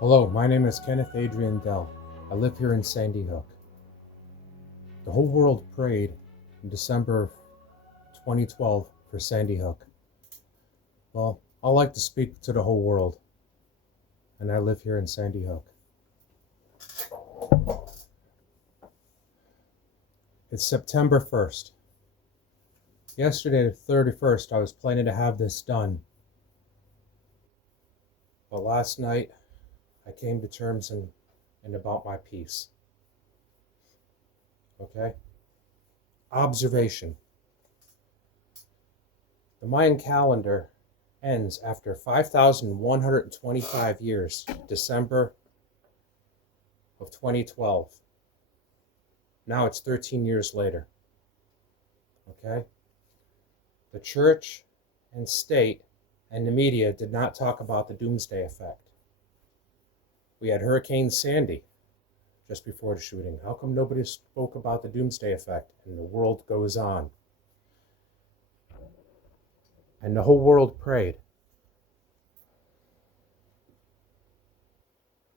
Hello, my name is Kenneth Adrien Dell. I live here in Sandy Hook. The whole world prayed in December of 2012 for Sandy Hook. Well, I like to speak to the whole world, and I live here in Sandy Hook. It's September 1st. Yesterday, the 31st, I was planning to have this done. But last night, I came to terms and about my peace. Okay? Observation. The Mayan calendar ends after 5,125 years, December of 2012. Now it's 13 years later. Okay? The church and state and the media did not talk about the doomsday effect. We had Hurricane Sandy just before the shooting. How come nobody spoke about the doomsday effect? And the world goes on. And the whole world prayed.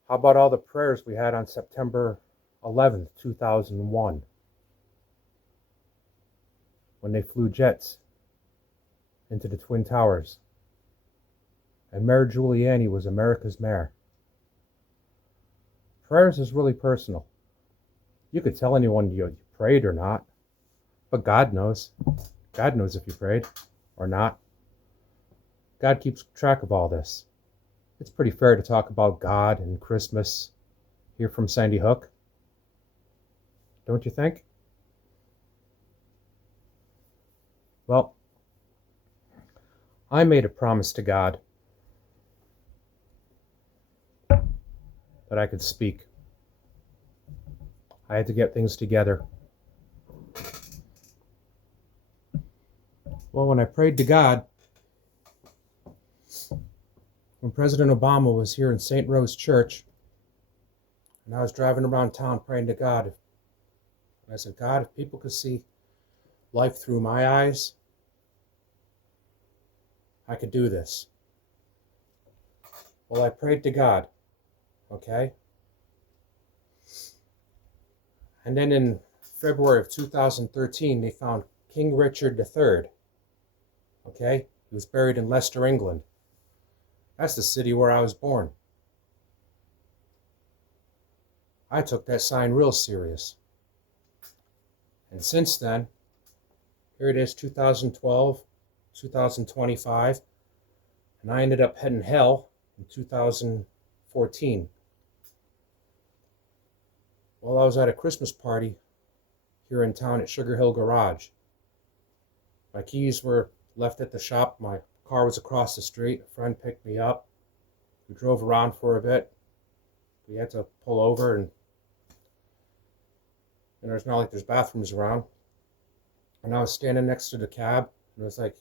How about all the prayers we had on September 11th, 2001, when they flew jets into the Twin Towers, and Mayor Giuliani was America's mayor? Prayers is really personal. You could tell anyone you prayed or not, but God knows. God knows if you prayed or not. God keeps track of all this. It's pretty fair to talk about God and Christmas here from Sandy Hook. Don't you think? Well, I made a promise to God that I could speak. I had to get things together. Well, when I prayed to God, when President Obama was here in St. Rose Church, and I was driving around town praying to God, I said, God, if people could see life through my eyes, I could do this. Well, I prayed to God, okay? And then in February of 2013, they found King Richard III, okay? He was buried in Leicester, England. That's the city where I was born. I took that sign real serious. And since then, here it is, 2012, 2025, and I ended up heading hell in 2014. Well, I was at a Christmas party here in town at Sugar Hill Garage. My keys were left at the shop. My car was across the street. A friend picked me up. We drove around for a bit. We had to pull over, and there's not like there's bathrooms around. And I was standing next to the cab, and it was like,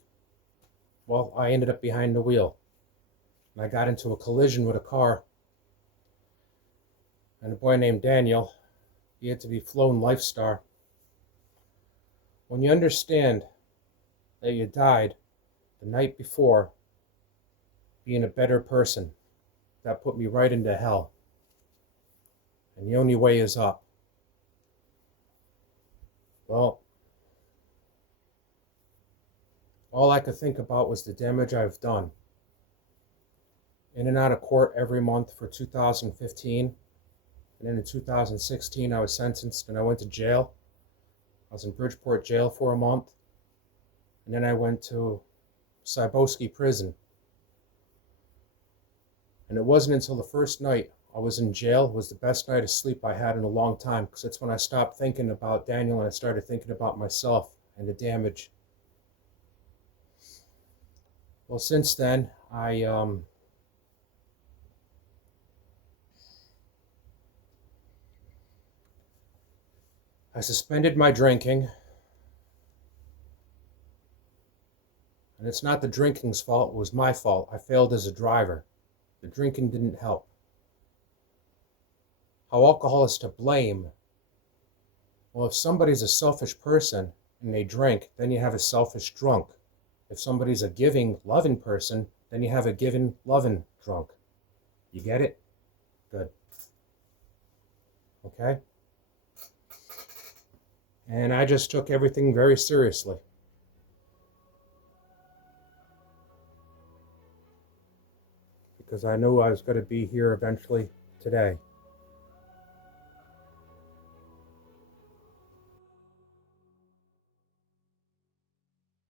well, I ended up behind the wheel. And I got into a collision with a car. And a boy named Daniel, he had to be flown Life Star. When you understand that you died the night before being a better person, that put me right into hell. And the only way is up. Well, all I could think about was the damage I've done. In and out of court every month for 2015. And then in 2016, I was sentenced and I went to jail. I was in Bridgeport jail for a month. And then I went to Cybosky prison. And it wasn't until the first night I was in jail, it was the best night of sleep I had in a long time, because that's when I stopped thinking about Daniel and I started thinking about myself and the damage. Well, since then, I suspended my drinking. And it's not the drinking's fault, it was my fault. I failed as a driver. The drinking didn't help. How alcohol is to blame. Well, if somebody's a selfish person and they drink, then you have a selfish drunk. If somebody's a giving, loving person, then you have a giving, loving drunk. You get it? Okay? And I just took everything very seriously. Because I knew I was going to be here eventually today.